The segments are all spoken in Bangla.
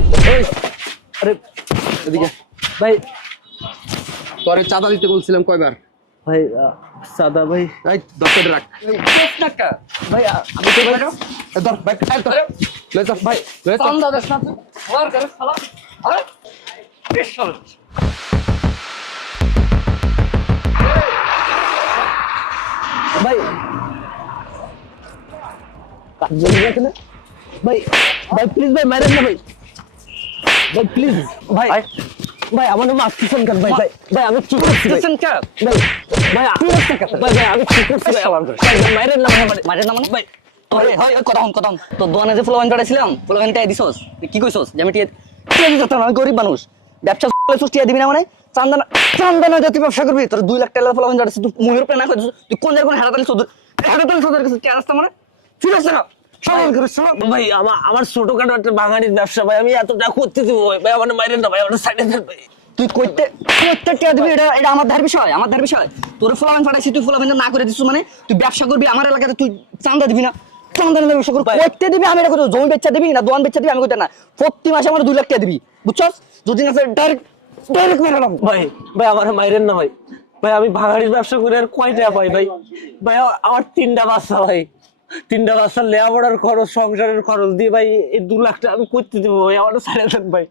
ওই ওই। আরে এদিকে। ভাই। তোরে চাঁদা দিতে বলছিলাম কয়বার? ভাই সাদা ভাই। এই দশ টাকা রাখ। টাকা ভাই আমি তো ভাই এই ধর ব্যাগ এই ধর। লয়ে যা ভাই লয়ে যা। চান্দা দেশ না ওর করে শালা আরে বিশাল ভাই। রাখেন না। ভাই ভাই প্লিজ ভাই মারেন না ভাই। ভাই প্লিজ ভাই ভাই। আমার নাম আসতেছেন কেন ভাই ভাই ভাই আমি কি করছি ভাই। স্টেশন কা ভাই ভাই আ- ভাই ভাই আমি কি করছি ভাই। আমার ভাই ভাই, মারেন না ভাই আমার- মাঝে না মানে? ভাই তোরে হয় কথা হন কথা হন। তো দোকানে যে ফুলবান চড়াইছিলাম ফুলবান দিছস কি কইছস? যে আমি টিয়া টিয়া দিতে না গরিব মানুষ। ব্যবসা টিয়া দিবি না মানে? চান্দানা চান্দানা যে তুই ব্যবসা করবি তোর দুই লাখ টাকা ফুলবান চড়াইছিস তুই মুহের উপরে না কইছিস তুই কোন জায়গায় কোন হারাতালি সদর হারাতালি সদর কাছে টিয়া রাস্তা মানে? ঠিক আছে না। ভাই আমার আমার ছোটখাটো একটা বাঙালির ব্যবসা ভাই আমি এত টাকা করতে দিব ভাই। ভাই আমার মারেন না ভাই আমার সাইডে দেন ভাই। তুই কইতে কইতে টিয়া দিবি? এটা এটা আমার ধার বিষয় আমার ধার বিষয়। তোর ফুলাবেন ফাটাইছি তুই ফুলাবেন না করে দিছিস মানে তুই ব্যবসা করবি আমার এলাকাতে তুই চান্দা দিবি না। চান্দা না ব্যবসা করবি। কইতে দিবি আমি এটা করব জমি বেচা দিবি না দোয়ান বেচা দিবি আমি কইতে না। প্রতি মাসে আমার দুই লাখ টাকা দিবি বুঝছস? যদি না ডাইরেক্ট ডাইরেক্ট মেরে ভাই ভাই আমার মাইরেন না ভাই। ভাই আমি ভাঙাড়ির ব্যবসা করে আর কয় টাকা পাই ভাই? ভাই আমার তিনটা বাচ্চা ভাই। তিনটা বাচ্চার লেখাপড়ার খরচ, সংসারের খরচ দিয়ে ভাই এই দু লাখ টাকা আমি করতে দেবো ভাই, আমার সাড়ে দেন ভাই।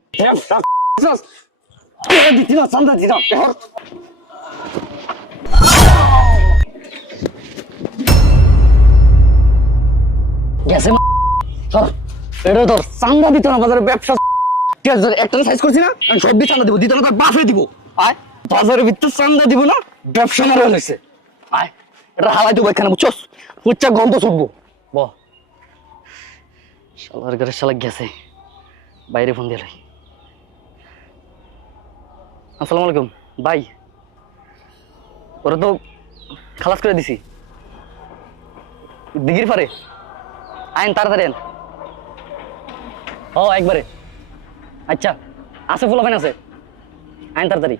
না ব্যবসা দিব দিব। দিব না মারা হয়েছে। এটা হালাই দিব এখানে, বুঝছস? পুচ্চা গন্ধ ছুটবো ব। শালার ঘরে শালা গেছে। বাইরে ফোন দিয়ে আসসালামু আলাইকুম। ভাই ওরা তো খালাস করে দিছি। দিঘির পারে। আইন তাড়াতাড়ি ও একবারে। আচ্ছা আছে ফুল ওখানে আছে। আইন তাড়াতাড়ি।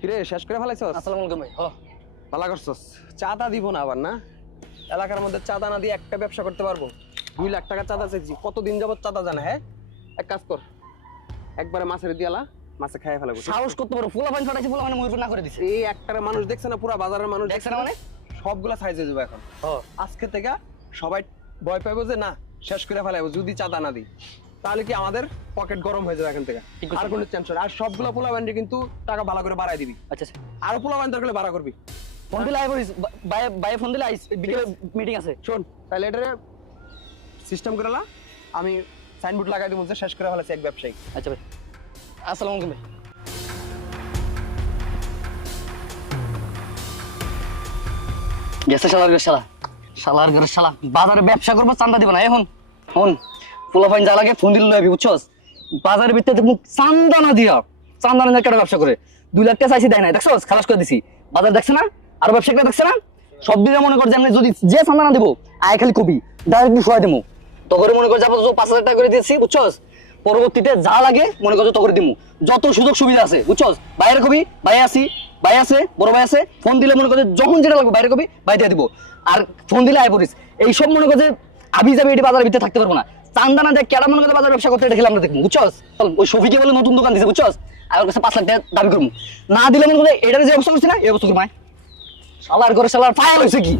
কিরে শেষ করে ফেলাইছস? আসসালামু আলাইকুম ভাই হ। ভালো করছস। চাঁদা দিব না আবার না? এলাকার মধ্যে চাঁদা না দিয়ে একটা ব্যবসা করতে পারব? দুই লাখ টাকা চাঁদা চাইছি। কতদিন যাবত চাঁদা জানা হ্যাঁ? এক কাজ কর একবারে মাছের দিয়ালা মাছে খাইয়ে ফেলাবো সাহস করতে পারো ফুল ওখানে ছড়াইছি ফুল ওখানে ময়ূর না করে দিছে। এই একটারে মানুষ দেখছে না পুরো বাজারের মানুষ দেখছে না মানে? সবগুলা সাইজ হয়ে যাবে এখন। আজকে থেকে সবাই ভয় পাইবো যে না শেষ করে ফেলাইবো যদি চাঁদা না দিই। তাহলে কি আমাদের পকেট গরম হয়ে যাবে এখান থেকে? আর কোনো টেনশন আর সবগুলো পোলা ব্যান্ডে কিন্তু টাকা ভালো করে বাড়াই দিবি। আচ্ছা আচ্ছা। আরও পোলা ব্যান্ড দরকার বাড়া করবি। ফোন দিলে আই বাই বাই ফোন দিলে আইস। বিকেলে মিটিং আছে। শোন তাহলে এটারে সিস্টেম আমি সাইনবোর্ড লাগাই দিব শেষ করে ফেলেছি এক ব্যবসায়ী। আচ্ছা ভাই। আসসালামু আলাইকুম ভাই। গেছে শালার ঘরে শালা। শালার ঘরে শালা। বাজারে ব্যবসা করব চান্দা দিব না। এখন ফোন পোলাপাইন যা লাগে ফোন দিল লবি বুঝছস? বাজারের ভিতরে মুখ চান্দা না দিয়া। চান্দা না কেটে ব্যবসা করে? দুই লাখ টাকা চাইছি দেয় না দেখছস? খালাস করে দিছি। বাজার দেখছে না? আর ব্যবসা করে দেখছে না? সব দিলে মনে কর যে আমি যদি যে চান্দা না দিব, আয় খালি কবি ডাইরেক্টলি শোয়া দেবো তখন মনে কর যাব পাঁচ হাজার টাকা করে দিয়েছি, বুঝছস? পরবর্তীতে যা লাগে মনে করছ তখন দিমু। যত সুযোগ সুবিধা আছে, বুঝছস? বাইরে কবি ভাই আসি ভাই আছে বড় ভাই আছে ফোন দিলে মনে করছে যখন যেটা লাগবে বাইরে কবি ভাই দিয়ে দিব। আর ফোন দিলে আয় পড়িস এইসব মনে করছে আবি যাবি, এটি বাজারের ভিতরে থাকতে পারব না। চান্দা না দেখ, কেডা মনে করছে বাজার ব্যবসা করতে এটা আমরা দেখব, বুঝছস? ওই শফিকে বলে নতুন দোকান দিছে, বুঝছস? আর ওর কাছে পাঁচ লাখ টাকা দাবি করব। না দিলে মনে করছে এটার যে অবস্থা করছি না, এই অবস্থা করব শালার ঘরে শালার ফায়ার হয়েছে কি?